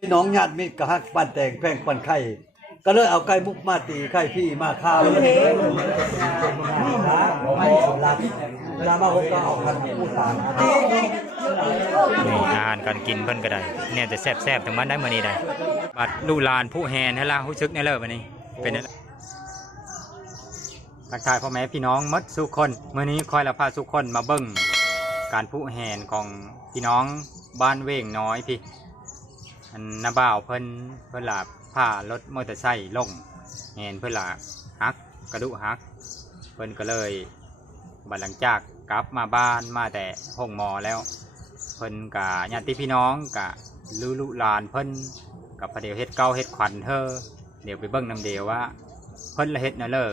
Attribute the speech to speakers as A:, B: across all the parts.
A: พี่น้องญาติมิตรกะฮักปั้นแตงแป้งปั้นไข่ก็เลยเอาไก่มุกมาตีไข่พี่มาข้าวเลยนี่นะไม่สลักเวลามาพบก็เอาคันผู้สาม
B: นี่อาหารการกินเพิ่นก็ได้เนี่ยจะแซ่บๆถึงมันได้มื้อนี้ได้บัดลูลานผู้แฮนให้ล่ะรู้สึกแน่เลยวันนี้ เป็นจั่งใดทักทายพ่อแม่พี่น้องหมดสุกคนเมื้อนี้คอยละพาสุกคนมาเบิ่งการผู้แฮนของพี่น้องบ้านเว้งน้อยพี่ อันนาบ่าวเพิ่นเพิ่นหลาพารถมอเตอร์ไซค์ล่งแฮนเพิ่นหลาหักกระดูกหัก เพิ่นก็เลยบัดหลังจากกลับมาบ้านมาแต่ห้องหมอแล้ว เพิ่นกะญาติพี่น้องกะลูลูลานเพิ่นกับพระเดียวเฮ็ดเก้าเฮ็ดขวัญเธอเดี๋ยวไปเบิ่งน้ำเดียวว่า เพิ่นละเฮ็ดนวเลอ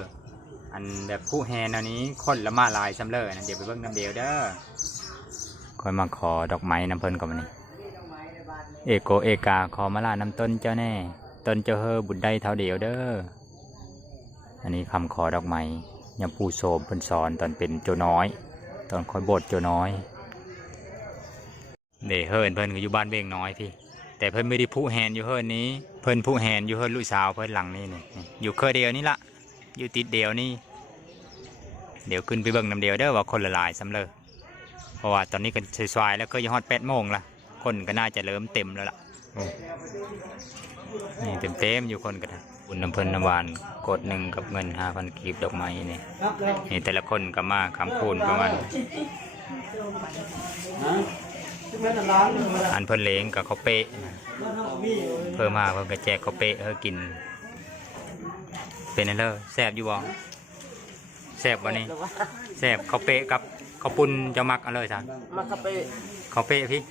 B: อันแบบผู้แฮนอันนี้คนละมาลายซำเลยนะเดี๋ยวไปเบิ่งน้ำเดียวเด้อคอยมาขอดอกไม้น้ำเพิ่นก่อนนี่ เอโกเอกาขอมาลานำต้นเจ้าแน่ ต้นเจ้าเฮอบุญได้เท่าเดียวเด้อ อันนี้คำขอดอกไม้ยามปู่โสมเพิ่นสอนตอนเป็นโจน้อย ตอนคอยบทโจน้อยเดเฮิร์นเพิ่นก็อยู่บ้านเวงน้อยพี่ แต่เพิ่นไม่ได้ผู้แฮนอยู่เฮิร์นนี้ เพิ่นผู้แฮนอยู่เฮิร์นลูกสาวเพิ่นหลังนี่นี่อยู่เครือเดียวนี่ละอยู่ติดเดียวนี่ เดี๋ยวขึ้นไปเบิ่งน้ำเดียวเด้อว่าคนละลายสำเลยเพราะว่าตอนนี้ก็สายๆแล้วก็ยังฮอดแปดโมงละ คนก็น่าจะเริ่มเต็มแล้วล่ะโอ้นี่เต็มเต็มๆอยู่คนก็ได้บุญน้ำเพิ่นน้ำหวานกดหนึ่งกับเงินห้าพันกีบดอกไม้นี่นี่แต่ละคนก็มาคำคูณประมาณอันเพิ่นเลงกับข้าวเป๊ะเพิ่มมาเพิ่นก็แจกข้าวเป๊ะเฮากิน เป็นไงเลอแซ่บอยู่บ่แซ่บบ่นี่แซ่บข้าวเป๊ะกับข้าวปุ้นจะมักเอาเลยจ้ะ
C: มากระเปะ
B: ข้าวเป๊ะพี่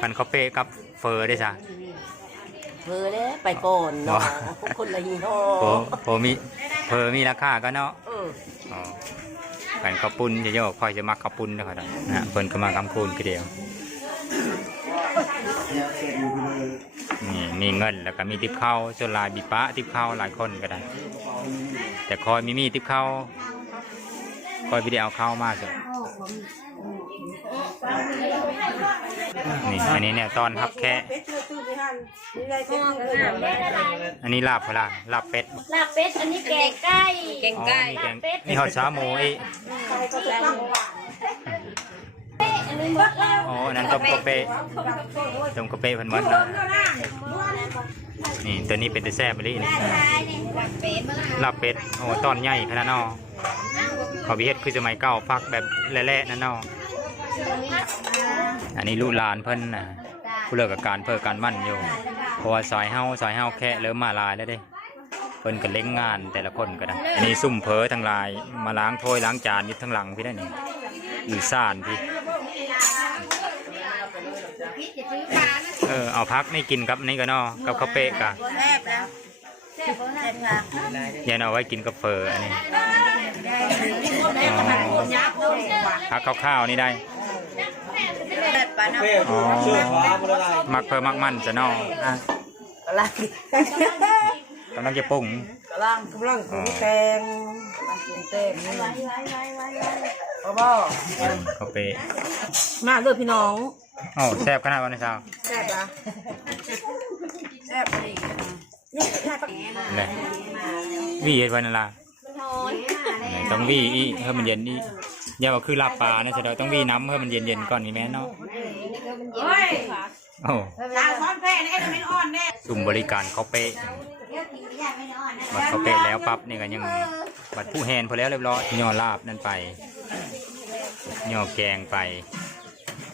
B: คันข้าวเป๊ะกับเฟอได้จ้ะ
C: เพอเด้ไปก่อนเนาะคนละยี่ห้อ
B: โพโพมีเพอมีราคาก็เนาะ
C: เออ
B: อ๋อกันข้าวปุ้นจะโยกค่อยจะมักข้าวปุ้นเด้อครับนะเพิ่นก็มาคำคูณคือเดียวนี่มีเงินแล้วก็มีติบเข้าส่วนหลายบีปะติบเข้าหลายคนก็ได้ แต่คอยมีมีติบเข้าคอยวิดีเอาเข้ามากเลย นี่อันนี้เนี่ยตอนพับแค่อันนี้ลาบพลาลาบเป็ด
D: ลาบเป็ดอันนี้แกงไก่แกง
B: อ๋อ
D: ไก่
B: นี่แกง
D: ลาบเป็ด
B: นี่ฮอดชาหมูอีก
D: อันนี้หมดแล้ว
B: อ๋ออันนั้นต้มกะเปะต้มกะเปะเพันวัดนะนี่ตัวนี้เป็นตัวแซ่บไปเลยนี่
D: ลายนี่ลาบเป็ดมา
B: ลาบเป็ดโอ้ตอนใหญ่ขนาดนั้นอเขาพิเฮ็ดคือสมัยเก่าฟักแบบแล่ๆนั่นเนาะ อันนี้ลูกหลานเพิ่นนะผู้เลิกกับการเพื่อการมั่นอยู่ เพราะว่าซอยเฮาซอยเฮาแค่เริ่มมาลายแล้วเด้เพิ่นก็เล้งงานแต่ละคนก็ได้อันนี้ซุ่มเพอทั้งหลาย มาล้างถ้วยล้างจานยู่ทั้งหลังพี่ได้นี่อยู่ซ่านพี่เออเอาพักนี่กินกับนี่ก็นาะกับข้าวเป๊ะกะ
D: แซ่บแล้วแซ่บแซ่บค่ะ
B: ยันเอาไว้กินกับเฟออันนี้พักข้าวๆนี่ได้
D: ปลาน้ำ
A: เป้เสื้อฟ้ามาได้
B: มักเพิ่มมักมันจะเนออะ
C: กำลัง
B: กำลังจะปรุง
C: กำลังกำลังปรุงแตงกำลังปรุงแตงนี่พ่อบ่
B: ข้าวเป๊ะ
C: มาเด้อพี่น้อง
B: โอ้แซ่บขนาดวันนี้เช้า
C: แซ่บละแซ่บเลยนี่แซ่บปะ
B: เลยวี่เฮ็ดไว้นั่นล่ะไหน ต้องวี่อีให้มันเย็นอีอย่าว่าคือลาบปลานะเฉยๆต้องวี่น้ำให้มันเย็นๆก่อนนี่แม่เนาะโอ้
C: สาวซ้อนแพ้นี่ไอ้ทำไมอ่อนแน่
B: สุ่มบริการข้าวเป๊ะบัดข้าวเป๊ะแล้วปั๊บนี่ก็ยังบัดผู้แฮนพอแล้วเรียบร้อยย่อลาบนั่นไปย่อแกงไป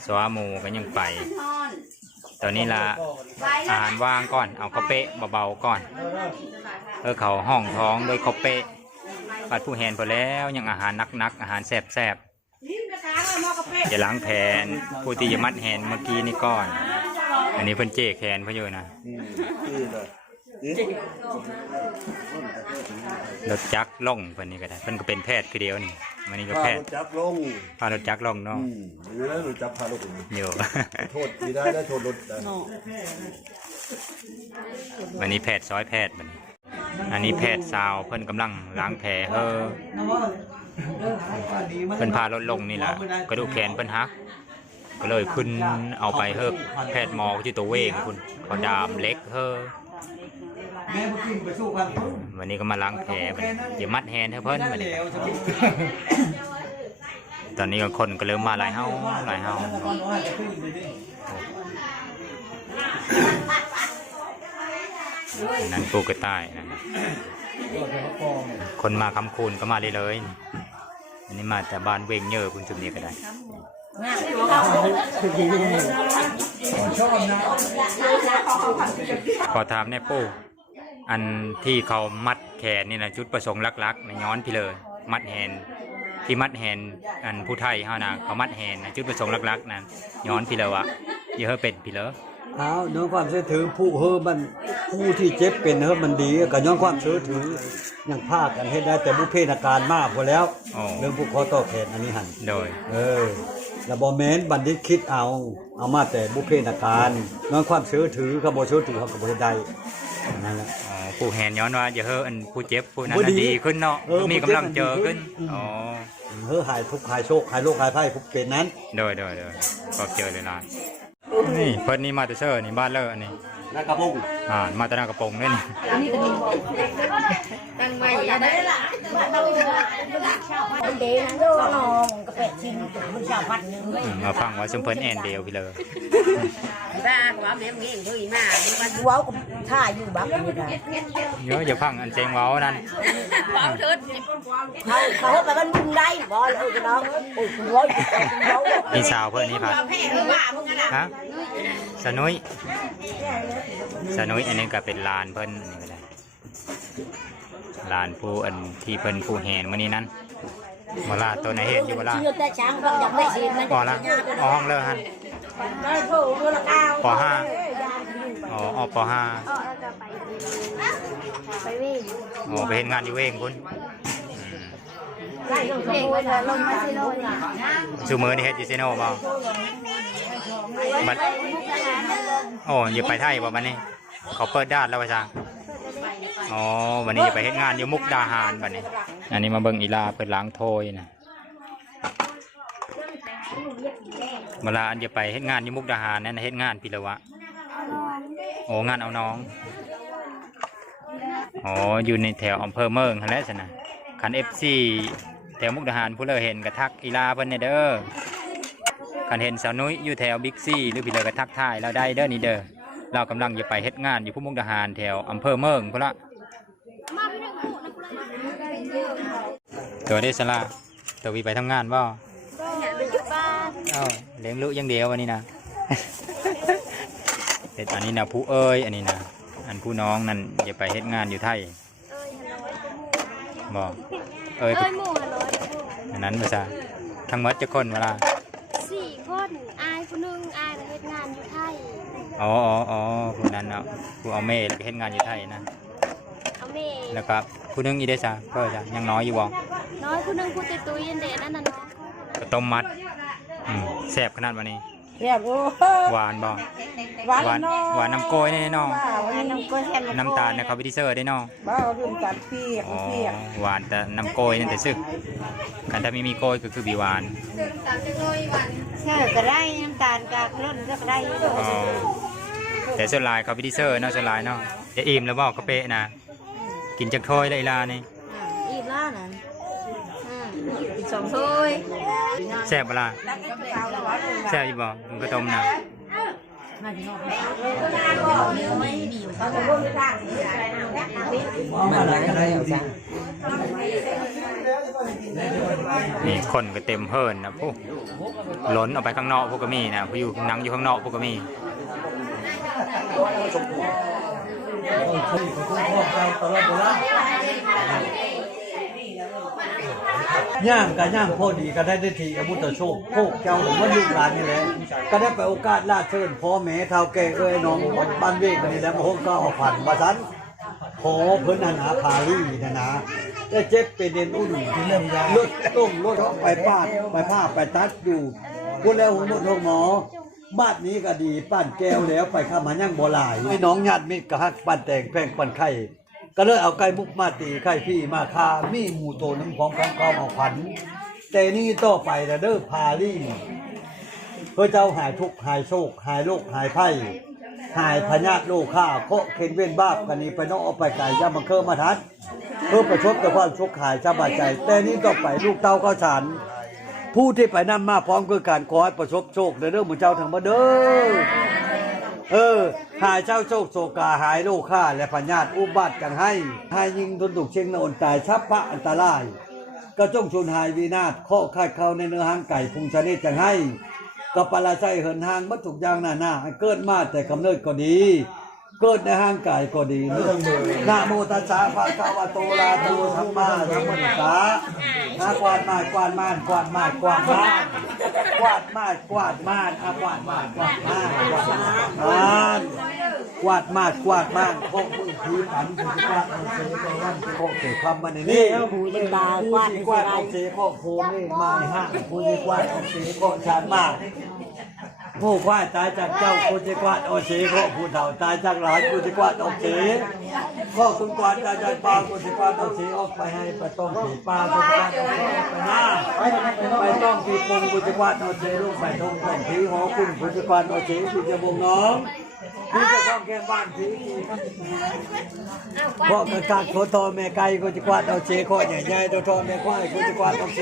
B: สวาหมูก็ยังไปตอนนี้ละอาหารว่างก่อน เอาข้าวเป๊ะเบาๆก่อนเออเขาห้องท้องโดยข้าวเป๊ะ บัดผู้แฮนพอแล้วยังอาหารนักๆอาหารแซ่บๆจะล้างแผนผู้ที่จะมัดแฮนเมื่อกี้นี่ก่อน อันนี้เพิ่นเจ๊แขนเพิ่นอยู่นะรถจักรล่องเพิ่นนี่ก็ได้เพิ่นก็เป็นแพทย์คือเดียวนี่มันนี่ก็
A: พา
B: แพ
A: ร
B: ทย์
A: ถจักรลง
B: พารถจักรล่องเนาะ
A: อืมนี่แล้วรถจักรพาลง
B: อยู่
A: โทษที่ได้ได้โทษรถได้
B: วันนี้แพทย์ซอยแพทย์มัน อันนี้แพทย์สาวเพิ่นกำลังล้างแผลเฮอเพิ่นพารถลงนี่แหละกระดูกแขนเพิ่นหักก็เลยขึ้นเอาไปเฮิบแพทย์หมอที่ตัวเวงคุณขาดามเล็กเฮอวันนี้ก็มาล้างแผลมันเดี๋ยวมัดแฮนให้เพิ่นมาเลยตอนนี้ก็คนก็เริ่มมาหลายเฮาหลายเฮา นั่นปูกระต่ายนะครับคนมาคำคูณก็มาเลยเลย อันนี้มาแต่บ้านเวงเยอะคุณจุมนี้ก็ได้ขอถามแน่ปู่อันที่เขามัดแขนนี่นะจุดประสงค์ลักๆในย้อนพี่เลย มัดแหนที่มัดแหนอันผู้ไทยเฮานะเขามัดแหนนะจุดประสงค์ลักๆนะย้อนพี่เลยวะเยอะเป็นพี่เลย
A: เอาย้อนความเชื่อถือผู้เฮอมันผู้ที่เจ็บเป็นเฮอมันดีก็ย้อนความเชื่อถือยังภาคกันเฮ็ดได้แต่บุพเพนาการมากพอแล้ว
B: อ๋อ
A: เรื่องผู้ขอต่อแขนอันนี้หัน
B: โดย
A: เออแล้วบ่แม่นบัณฑิตคิดเอาเอามาแต่บุพเพนาการย้อนความเชื่อถือเขาบ่เชื่อถือเขาก็บ่ได้ได้นั่นแหละ
B: อ๋อ ผู้แหนย้อนว่าอย่าเฮออันผู้เจ็บผู้นั้น
A: บ่
B: น่ะ
A: ดี
B: ดีขึ้นเนาะ
A: เออ
B: มีกำลังเจอขึ้น
A: ผู้เจ็บมันดีขึ้น
B: อ๋อ
A: เฮอหายทุกข์หายโชคหายโรคหายภัยผู้เป็นนั้น
B: โดยโดยโดยก็เจอเลยล่ะ นี่เพิ่นนี่มาแต่เชอร์นี่บ้านเลออันนี้
A: แล้วกระบง
B: อ่ามาแต่หนากระโปรงด้วยนี่
D: ตั้งไว้อย่าได้ละ
C: เด็กโดนน้องก็เป็ดชิมมันชาวพัดหนึ่งเลย
B: อืมมาฟังว่าซุมเพิ่นแอนเดียวพี่เลย
D: บ้านว่าแม่เงี้ยด้วยมามัน
C: ว้าวกับท่าอยู่บักนี่ได้
B: เดี๋ยวอย่าฟังอันเจงเว้านั่น
D: เบาเถิด
C: เขาเขาไปมันมึงได้บอลเออน้องโอ้ยคุณร้อยคุณร้อย
B: พี่สาวเพิ่นนี่พัด
D: แพ้หรือว่ามึงอะ
B: ฮะสนุยสนุยอันนี้ก็เป็นลานเพิ่นอันนี้ก็ได้ลานผู้อันที่เพิ่นผู้แหนมื้อนี้นั้นเวลาตัวไหนเห็นอยู่เวลา
C: เชื่อแต่ช้างก็อยากได้สิมัน
B: พอละออกห้องเลยฮัน
C: ได้โถตัวละก้าว
B: ปห้า อ๋อออกปห้า
E: ไปวิ่ง
B: อ๋อไปเห็นงานอยู่เวงคุณ
C: ได้ต้อง
E: เด็กมันจะลงมาซิโน่นี่
B: ซูมือนี่เฮ็ดอยู่ซิโนบ่บัดโอ้อย่าไปไทยบ่บัดนี้ เขาเปิดด้านแล้วว่าจังอ๋อวันนี้อย่าไปเฮ็ดงานอยู่มุกดาหารบัดนี้ อันนี้มาเบิ่งอีลาเปิดล้างถ้วยนะ เวลาอันจะไปเฮ็ดงานอยู่มุกดาหารนั่นนะเฮ็ดงานพี่ละวะโอ้งานเอาน้องอ๋ออยู่ในแถวอำเภอเมืองหั่นแหละสินะคันเอฟซีแถวมุกดาหารผู้เลอเห็นกระทักอีลาเพิ่นเนี่ยเด้อคันเห็นสาวนุ้ยอยู่แถวบิ๊กซีหรือพี่เลอกระทักทายเราได้เด้อนี่เด้อเรากำลังจะไปเฮ็ดงานอยู่ผู้มุกดาหารแถวอำเภอเมืองพุ่นละตัวเดสลาตัววีไปทำงานบ่
E: ก็อยู่บ้าน
B: เอ้าเลี้ยงลูกอยังเดียววันนี้นะเฮ็ดอันนี้นะผู้เอ้ยอันนี้นะอันผู้น้องนั่นอย่าไปเฮ็ดงานอยู่ไทย
E: เอ้ยฮัลโหล
B: บอกเอ้ย
E: เอ้ยหมู่ฮัลโหล
B: อันนั้นภาษาทั้งหมดจะคนเวลา
E: สี่คนอายผู้หนึงอายไปเฮ็ดงานอยู่ไทย
B: อ๋ออ๋ออ๋อผู้นั้นเนาะผู้เอาเมย์ไปเฮ็ดงานอยู่ไทยนะ
E: เอาเมย์
B: แล้วก็ผู้หนึงอีเดซ่าก็จะยังน้อยอยู่บ่
E: น้อยผู้หนึงผู้ตุ้ยตุ้ยๆอันเดนั่นน่ะเนาะ
B: ก็ต้มมัดอืม แซ่บขนาดวันนี้
C: เรียบโอ้
B: หวานบ่
C: หวาน
B: หวาน
C: น้อง
B: หวานน้ำโกยแน่ๆน้อง
C: น้ำก้อยแทน
B: น้ำตาลนะครับวิธีเซอร์ได้น้อง
C: บ้าเรื่องการเปียก
B: อ๋อ
C: เปียก
B: หวานแต่น้ำโกยนั่นแต่ซึกกันถ้าไม่มีโกยก็คือบีหวาน
D: เชื่อก็ได้น้ำตาลกากล้นก็ได้
B: อ๋อแต่ส่วนหลายเขาวิธีเซอร์เนาะส่วนหลายเนาะจะอิ่มแล้วบอกเขาเป๊ะนะกินจากถ้วยเลยลานี่
D: อีกแล้วนั่นอีก สองถ้วย
B: แซ่บเวลาแซ่บอยู่บ่มันก็ต้มนะ
A: มาอะไรก็ได้อยู่ดี
B: นี่คนก็เต็มเฮิรนนะพวกล้นออกไปข้างนอกพวกก็มีนะผู้อยู่นั่งอยู่ข้างนอกพวกก็มี
A: ย่างกับย่างพอดีก็ได้ได้ทีอาวุธโชคโคกเจ้าหรือว่าลูกหลานนี่แหละก็ได้ไปโอกาสลาดเชิญพ่อแม่เท่าแก่เอ้ยน้องบ้านเวกันนี่แหล้วมาห้องก็เอาผ่านมาสันขอเพิ่นนานาพาลี่นะนะได้เจ็บเป็นเดนอุ่นที่เริ่มลดต้มลดไปปาดไปผ้าไปตัดอยู่พูดแล้วหงหมดโรงหมอบ้านนี้ก็ดีป้านแก้วแล้วไปข้ามายั่งบ่หลายพี่น้องญาติมิตรก็ฮักป้านแต่งแพ่งป้นไข่ ก็เลยเอาไก่มุกมาตีไข่พี่มาคามีหมูโตน้ำของของกองเอาขวัญแต่นี่ต่อไปนะเด้อพาลี่เพื่อเจ้าหายทุกข์หายโศกหายโรคหายไพ่หายพญาโลกข้าเคาะเข็นเว้นบ้ากันนี้ไปนอกเอาไปไก่ย่ามาเคอมาทัดเพื่อประชดกับความสุขหายสบายใจ แต่นี้ต่อไปลูกเต้าก็ฉันผู้ที่ไปนำมาพร้อมกับการขอให้ประสบโชคในเรื่องมือเจ้าทั้งหมดเด้อ เออ หายเจ้าโชคโศกาหายโรคข้าและพญาติอุบัติกันให้ให้ยิงทนถูกเชิงนอนตายชับพระอันตรายก็จงชุนหายวินาศข้อคายเขาในเนื้อหางไก่พุงชนิดจังให้ ก็ปลาใจเหินหางมัดถูกยางหน้าหน้าเกิดมาแต่กำเนิดก็ดี เกิดในห้างกายก็ดีนะโมตัสสะภะคะวะโตอะระหะโตสัมมาสัมพุทธัสสะนะกวาดมากวาดม่านกวาดมากกวาดม่านกวาดมากกวาดม่านอะกวาดมากกวาดม่านกวาดม่านกวาดมากกวาดม่านโคกมือถือขันถือกวาดเอาเสียไปวันโคกเสียคำมาในนี้
C: หูยินดา
A: ผู้
C: กวาด
A: ที่
C: ให้
A: กวาด
C: ไร
A: เอาเสียโคกภูมิมาในห้างผู้ที่กวาดเอาเสียโคกชานมาก ผู้ควายตายจากเจ้าผู้จะกวาดเอาเสียโคกผู้เฒ่าตายจากหลานผู้จะกวาดเอาเสียข้อคุณกวาดตายจากปลาผู้จะกวาดเอาเสีออกไปให้ไปต้องผีปลาผู้ที่กวาดเอาเสีไปหน้าไปต้องผีปงผู้จะกวาดเอาเสีลูกใส่ทงของผีหอคุณผู้จะกวาดเอาเสียผีจะบ่งน้อง ผีจะต้องแก้บ้านผีผีเพราะกระกาดโคทอแม่ไก่กูจะกวาดเอาเชโคใหญ่ๆโตทอแม่ควายกูจะกวาดเอาเส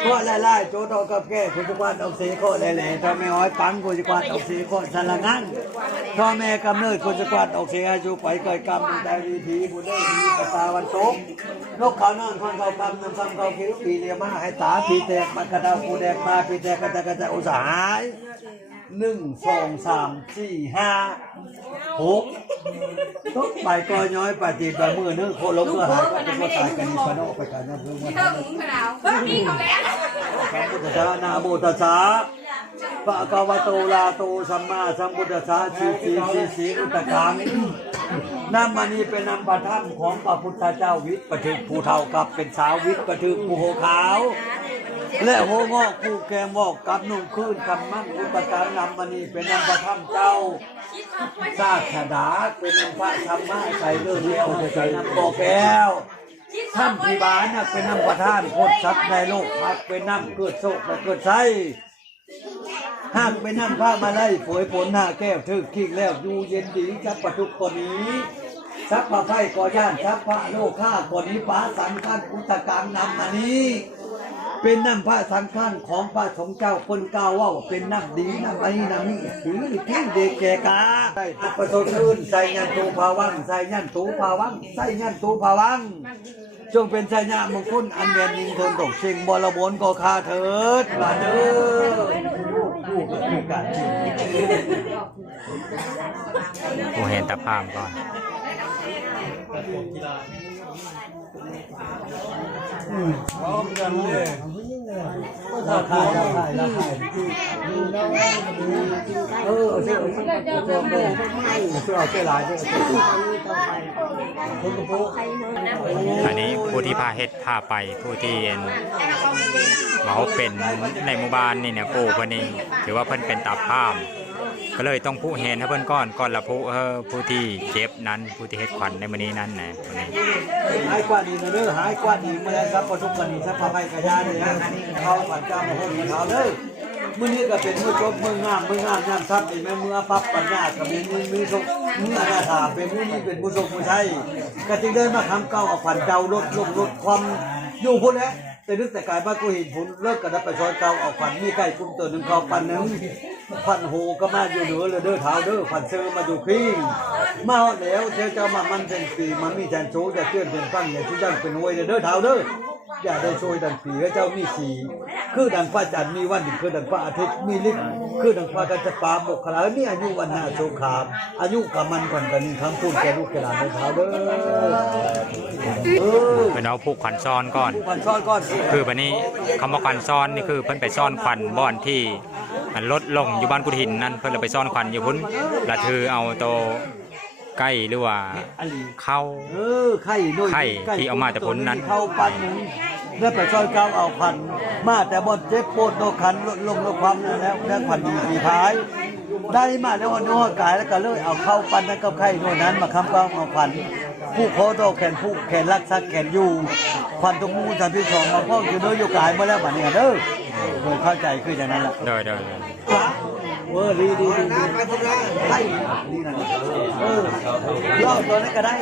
A: เพราะไล่โจทอกับแก่กูจะกวาดเอาเสโคแหล่ๆทอแม่อ้อยปังกูจะกวาดเอาเสโคสารงันทอแม่กำเนิดกูจะกวาดเอาเสอายุไปเกิดกรรมได้ดีทีบุได้ดีกตาวันตกนกเขานอนคนเขากำนำคำเขาคิ้วปีเรียมาให้ตาปีแตกมากระดาปูแดกมาปีแตกกระจากระจาอุตสาหาย หนึ่งสองสามสี่ห้าหกต้องไปก็ย้อยปฏิบัติมือนึงโคลงเมื่อหายก็จะมาตายกันอีกพนอไปกันนะเพื่อนว่าสัมพุทธัสสะนาโมตัสสะปะกวะโตลาโตสัมมาสัมพุทธัสสะชีสีสีสีอุตตะกังน้ำมันนี้เป็นนำประทับของพระพุทธเจ้าวิทย์ประทึกผู้เท่ากับเป็นสาววิทย์ประทึกผู้โหขาว และโหงอกผู้แกงอกกับนุ่งคืนคำมั่นอุปการนำมันนี้เป็นนำประทับเจ้าซาขดาเป็นน้ำพระธรรมะใส่เรื่องเดียวจะใส่นำโกแก้วท่านพิบาลน่ะเป็นน้ำประทานโคตรสัตว์ในโลกหากเป็นน้ำเกิดโศกและเกิดไส้หากเป็นน้ำผ้ามาไล่ฝวยผลหน้าแก้วทึกขิงแล้วอยู่เย็นดีจับประทุกคนนี้สัพพะไพ่ก่อย่านสัพพะโลกข้าคนนี้ป้าสังขันอุตกังนำมานี้ เป็นน้ำพระสังฆังของพระสงฆ์เจ้าคนเก่าว่าเป็นน้ำดีน้ำอันนี้น้ำนี้ถือที่เด็กแก่กาได้ประสบชื่นใส่ยันตูภาวังใส่ยันตูภาวังใส่ยันตูภาวังจงเป็นชัยามงคลอันเดียนยิงทนตกเชิงบรบนก็คาเถิดมาเด้อลูกคือการจริง
B: ผู้เห็นตะภาพก่อน
A: พร้อมกันเลยราคาราคาราคาเออเชื่อเชื่อเชื่อเชื่อเชื่อเชื่อลายเชื่ออัน
B: นี้ผู้ที่พาเฮ็ดพาไปผู้ที่เห็นเขาเป็นในหมู่บ้านนี่เนี่ยปู่เพิ่นนี่ถือว่าเพิ่นเป็นตาพร่าม ก็เลยต้องผู้เห็นให้เพิ่นก่อนก่อนละผู้เออผู้ที่เจ็บนั้นผู้ที่เฮ็ดขวัญในมื้อนี้นั้นนะคนนี้
A: หายกว่านี้นะเด้อหายกว่านี้มาแล้วครับประทุกกันนี้ถ้าพาไปกระยาเนี่ยนะเขาปัดจ้ามาห้องเขาเด้อมื้อนี้ก็เป็นมือจบมืองามมืองามยามทับนี่แม่มือปั๊บปัญญาก็มีมื้อมือสุขมื้ออาถาเป็นมือนี้เป็นผู้สุขผู้ชัยก็จึงเดินมาคำเก่าเอาขวัญเจ้าลดลงลดความอยู่พุ่นแหละ แต่นึกแต่กายบ้านกูเห็นผลเลิกกันได้ไปซอยเก่าเอาฝันมีไก่กุ้มตัวหนึ่งเขาปันหนึ่งฟันโหก็มาอยู่เหนือเลยเด้อเท้าเด้อฝันเซอมาอยู่ขี้มาฮอดแล้วเจ้าเจ้ามามันเป็นปีมันมีแทนโชจะเตือนเป็นฟังอย่าที่ดังเป็นหวยเด้อเท้าเด้อ อย่าได้ช่วยดังปีก็เจ้ามีสี คือดังพระจันทร์มีวันหนึ่งคือดังพระอาทิตย์มีฤทธิ์คือดังพระกัจจปาบกขลานี่อายุวันนาโชคามอายุกับมันก่อนกันคำพูดแกลูกแกหลานเด้อเท้าเด้อเออ
B: เพิ่นเอาผูกขวัญซ้อนก่อน
A: ผู้พันซ้อนก้อนสิ
B: คือบัดนี้คำว่าขวัญซ้อนนี่คือเพิ่นไปซ่อนขวัญบ่อนที่มันลดลงอยู่บ้านกุฎหินนั่นเพิ่นเลยไปซ่อนขวัญอยู่พุ่นและถือเอาโต ใกล้หรือว่า
A: อันนี้
B: เข้า
A: เออไข่ด้วย
B: ไข่ที่เอามาแต่ผลนั้น
A: เข้าปันหนึ่งได้ไปช่อยเก้าเอาพัน มาแต่บนเจ็บปวดโนขันลดลงลดความนั่นแล้วแล้วพันดีสีท้าย ได้มาแล้ววันนู้นกายแล้วก็เลยเอาเข้าปันนั้นกับไข่โน่นนั้นมาคำเก้าเอาพัน ผู้โคโตแขนผู้แขนรักษาแขนอยู่พันตรงมูสันที่สองมาพ่ออยู่เด้ออยู่กายมาแล้วบัดเนี่ยเด้อเคยเข้าใจคืออย่างนั้นแหละ
B: โดยโดย
A: เออดีดีดีไปทำไรใช่ดีนะเออรอบตัวนั้นก็ได้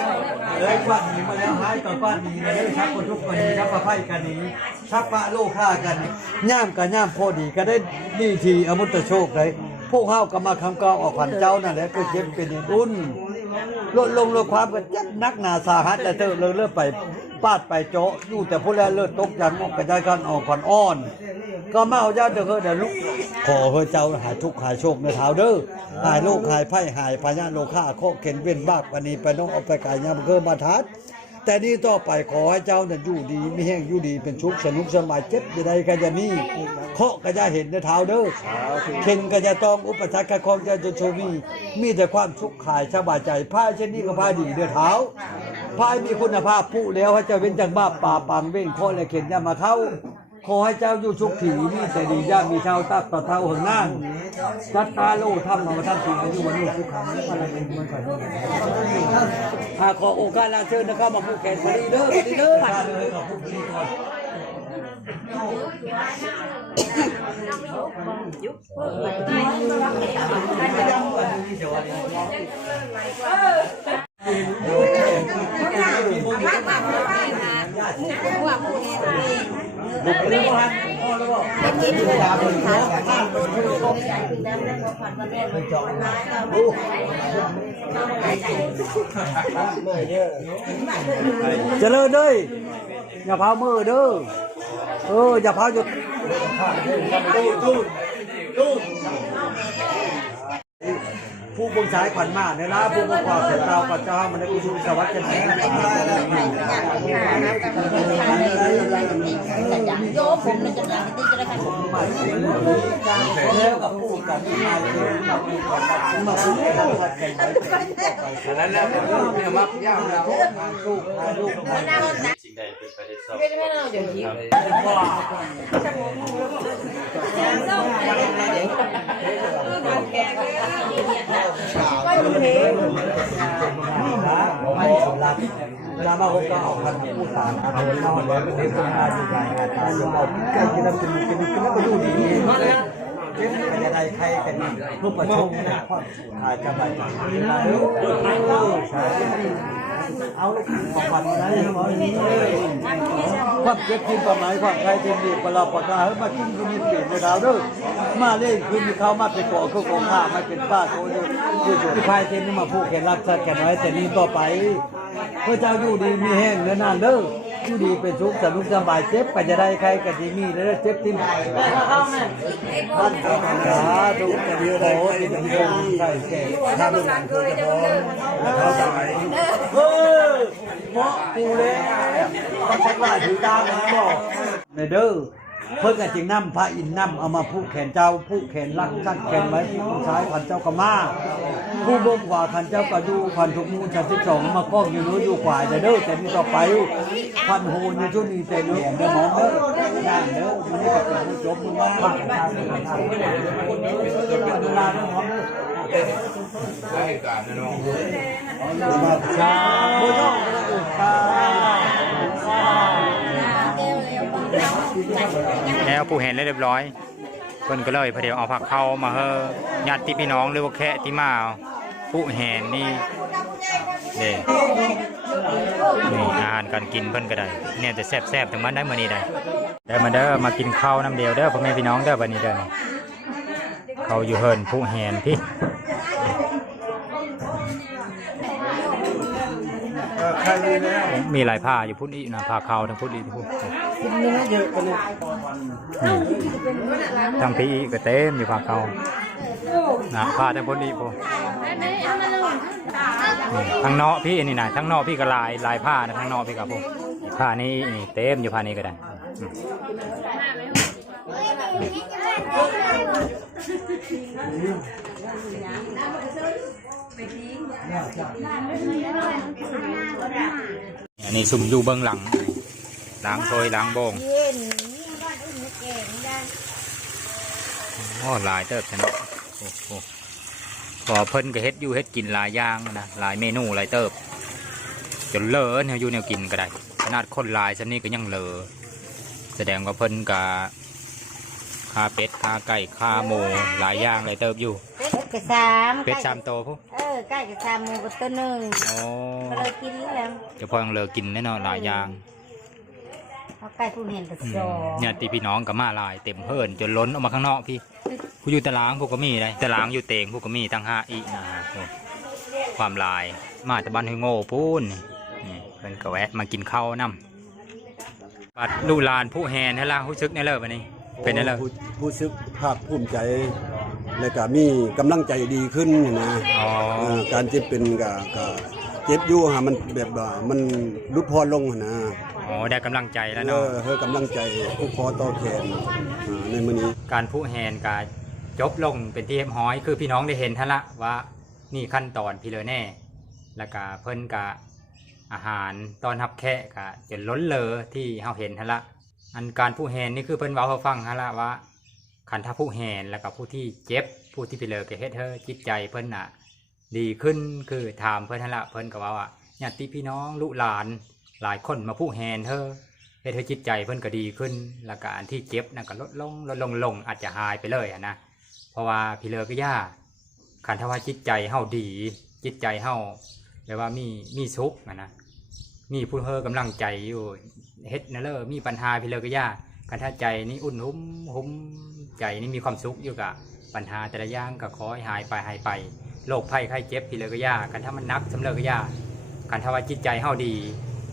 A: เอ้ยกวาหนีมาแล้วหายต่อกวาดหนีแล้ชักคนทุกคนชักปลาไพ่กันนี้ชักปะโลฆ่ากันย่ามกันย่ามพอดีก็ได้ดีทีอมุตโชคเลยพวกเฮาก็มาคำกล่าวออกขันเจ้านั่นแหละก็เจ็บเป็นรุ่น ลดลงลดความกันยับนักหนาสาหัสแต่เธอเลิกเลิกไปปาดไปโจะอยู่แต่ผู้แลเลิศตกยันออกกระจายกันออกผ่อนอ้อน ก็มาเอาญาติเธอเดี๋ยวลุกขอเพื่อเจ้าหายทุกข์หายโชคในเท้าเด้อหายโรคหายไพ่หายพญาโลค่าโคเข็นเว้นบากปานนีไปน้องเอาไปกายยามเกิดมาทัด แต่นี่ต่อไปขอให้เจ้าเนี่ยอยู่ดีไม่แห้งอยู่ดีเป็นชุกสนุกสบายเจ็บจะได้ก็จะมีเคาะก็จะเห็นในเท้าเด้อเข็นก็จะต้องอุปสรรคของจะจะโชมีมีแต่ความสุขขายสบายใจผ้าเช่นนี้ก็ผ้าดีเด้อเท้าผ้ามีคุณภาพผู้แล้วให้เจ้าเว้นจากบ้าป่าปังเว้งข้อและเข็นอยามาเข้า ขอให้เจ้าอยู่ชุกถีมีแต่ดีย่ามีเท่าตักต่อเท่าหงนั่งจัดตาโลทำมาท่านสิอายุวันนี้ทุกครั้งอะไรเป็นมันก่อนอากขอโอกาสลาเชิญนะครับมาผู้แข่งพอดีเด้อพอดีเด้อเล ยกับผู้ดีก่อนลุกไปเลยพ่อพ่อแล้วก็เป็นเวลาเป็นหัวเป็นจอลูกเจริญเด้ยอย่าพามือเด้อเอออย่าพาจุดตู้ตู้ตู้ ชายขวัญมาเนี่ยนะผู้บงควาเสตาปัจจ้ามันได้กุศลสวัสดิ์จะไหน
C: โยมผมเลยจะได้ที่จะได้ค่ะ
A: แล้วกับพูดกับนายเองกับพูดกับมาพูดกันว่าแข่งแข่งต่อไปฉะนั้นแล้วเนี่ยมักยาวแล้วสู้ลูกมา
B: สิ่งใดเป็นไปได้สอบ
C: ไม่ได้เราอย่างนี้
A: ไม่สำลักเวลามาผมก็ออาพันผู้สามอาเข้าแล้วเป็นคนงานอยู่งานงานตายยู่เอาใกล้กินแล้วกินกินกินแล้วก็ดูดีเจ๊เป็นอะไรใครกันเพื่อประชมนะความหายจะไปใช่ เอาลูกของวัญมาได้หมความเจ็บกินประมาณความใครเต็มดีปลาปลาเฮ้ยมากินกินเปลี่ยนในดาวด้วยมาเล่นคืนมีเขามาเป็นก่อคือของข้ามาเป็นป้าโตอยู่อยู่ที่พายเต็มนี่มาผูกแขนรักสักแขนไว้แต่นี้ต่อไปพระเจ้าอยู่ดีมีแห้งเนื้อนานเด้อ อยู่ดีเป็นสุขสนุกสบายเจ็บก็จะได้ใครก็จะมีแล้วเจ็บติ้มท่านสาธุจะดีได้โอ้ยเป็นคนใส่แก่ถ้าเป็นงานเคยจะพร้อมเขาจะไปเออเหมาะกูเลยต้องใช้ว่าถือตามมาบอกในเด้อ เพิ่นก็จึงนำพระอินทร์นำเอามาผูกแขนเจ้าผูกแขนรักชัดแขนไว้ผู้ชายพันเจ้าก็มาผู้บ่มกว่าพันเจ้าก็อยู่พันทุกมูลชั้นที่สองมาก้องอยู่นู้นอยู่ขวายแต่เด้อแต่นี่ต่อไปพันโหนในช่วงนี้แต่เด้อเด้อหมองเด้อนั่นเด้อมันนี่ก็เป็นผู้จบมึงว่าเวลาเด้อหมองเด้อชาบ่ต้อง
B: แล้วผู้เห็นเรียบร้อยเพิ่นก็เลยพอเดียวเอาผักเข้ามาเฮอญาติพี่น้องหรือว่าแค่ที่มาผู้เห็นนี่เด้นี่อาหารการกินเพิ่นก็ได้เนี่ยจะแซ่บๆทั้งมันได้มื้อนี้ได้ได้มาเด้อมากินข้าวน้ำเดียวเด้อพ่อแม่พี่น้องเด้อบัดนี้เด้อเขาอยู่เฮินผู้เห็นพี่
A: ใคร มี
B: หลายผ้าอยู่พุ่นอีกนะผ้าขาวทั้งพุ่นอีกทั้ง
A: พุ่นนี่
B: ทั้งพี่อีกก็เต็มอยู่ผ้าขาวนะผ้าทั้งพุ่นอีกพุ่นทั้งนอกพี่นี่นะทั้งนอกพี่ก็ลายลายผ้านะทั้งนอกพี่กับผมผ้านี้นี่เต็มอยู่ผ้านี้ก็ได้ อันนี้สุ่มอยู่เบื้องหลังล้างถ้วยล้างโบง
D: เย็นบ้านอื่นแก่ไม่ได้
B: โอ้หลายเติบชนะโอ้โหพอเพิ่นก็เฮ็ดอยู่เฮ็ดกินหลายอย่างนะหลายเมนูหลายเติบ จนเลอะเนี่ยอยู่แนวกินก็ได้ ขนาดคนหลายสันนี้ก็ยังเลอะแสดงว่าเพิ่นก็ คาเป็ดคาไก่คาหมูหลายอย่างเลยเติบอยู่
D: เป็ดกระซาม
B: เป็ดชามโตพุ
D: เออไก่กระซามหมูกระตัวหนึ่ง
B: โอ้
D: ก็เลยกินแล้ว
B: เดี๋ยวพอยังเหลือกินแน่นอนหลายอย่าง
D: เอาไก่ผู้เห็นกระ
B: อืม
D: ซอ
B: เนี่ยตีพี่น้องกับมาหลายเต็มเพิ่นจนล้นออกมาข้างนอกพี่ผู้อยู่ตารางพวกก็มีเลยตารางอยู่เตงพวกก็มีตั้งห้าอีกนะโอ้ความหลายมาจากบ้านห้วยโง่พูนนี่เพิ่นก็แวะมากินข้าวน้ำบัดลูกหลานผู้แฮนให้ล่ะผู้ชึกในเลิศวันนี้ เป็นได้เลย
F: ผู้ผู้ซึกภาคภูมิใจ และก็มีกำลังใจดีขึ้นนะ
B: อ๋อ
F: เอ่อการเจ็บเป็นก็ก็เจ็บอยู่ฮะมันแบบว่ามันลดพรลงหั้นนะ
B: อ๋อ ได้กำลังใจแล้ว
F: เอ
B: เนาะ
F: อเฮอกำลังใจผู้คอต่อแขนอ่าในมื้อนี้
B: การผู้แฮนการจบลงเป็นที่เรียบร้อย คือพี่น้องได้เห็นท่านละว่านี่ขั้นตอนพี่เลยแน่ แล้วก็เพิ่นกะอาหารตอนทับแค่กะจนล้นเลอที่เฮาเห็นท่านละ อันการผู้แฮนนี่คือเพิ่นเว้าให้ฟังท่านละว่าคันถ้าผู้แฮนแล้วก็ผู้ที่เจ็บผู้ที่พี่เลยก็เฮ็ดเธอจิตใจเพิ่นน่ะ ดีขึ้นคือถามเพิ่นท่านละเพิ่นก็ว่าว่าญาติพี่น้องลูกหลานหลายคนมาผู้แฮนเธอเฮ็ดให้จิตใจเพิ่นก็ดีขึ้น แล้วก็อันที่เจ็บนั่นก็ลดลงลดลงลงอาจจะหายไปเลยอะนะเพราะว่าพี่เลอก็ย่าคันถ้าว่าจิตใจเฮาดี จิตใจเฮาแปลว่ามีมีสุขอะนะมีผู้เฮอกำลังใจอยู่ เฮ็ดนั่นเลอมีปัญหาพี่เลก็ย่าคันถ้าใจนี่อุ่นหุ้มหุ้มใจนี่มีความสุขอยู่กับปัญหาแต่ละอย่างก็ขอให้หายไปหายไปโรคภัยไข้เจ็บพี่เลก็ย่าคันถ้ามันนักสำเร็จก็ย่าคันถ้าว่าจิตใจเฮาดี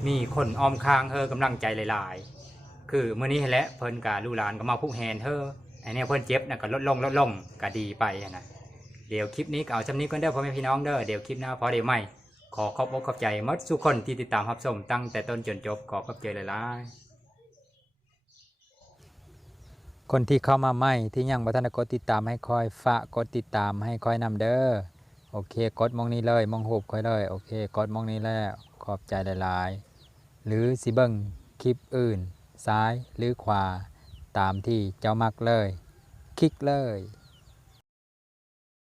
B: มีคนอ้อมข้างเฮอกำลังใจหลาย ๆ คือเมื่อนี้แหละเพิ่นกาลูหลานก็มาพุกแฮนเฮอไอ้เนี่ยเพิ่นเจ็บนะก็ลดลงลดลงก็ดีไปนะเดี๋ยวคลิปนี้ก็เอาจำนี้กันเด้อพ่อแม่พี่น้องเด้อเดี๋ยวคลิปหน้าพอได้ไหม ขอขอบอกขอบใจหมดทุคนที่ติดตามรับชมตั้งแต่ต้นจนจบขอขอบใจหลายๆคนที่เข้ามาใหม่ที่ยังบ่ทันกดติดตามให้คอยฝากกดติดตามให้คอยนำเด้อโอเคกดมองนี้เลยมองหูบคอยเลยโอเคกดมองนี้แล้วขอบใจหลายๆ หรือสิเบิงคลิปอื่น ซ้ายหรือขวา ตามที่เจ้ามักเลย คลิกเลย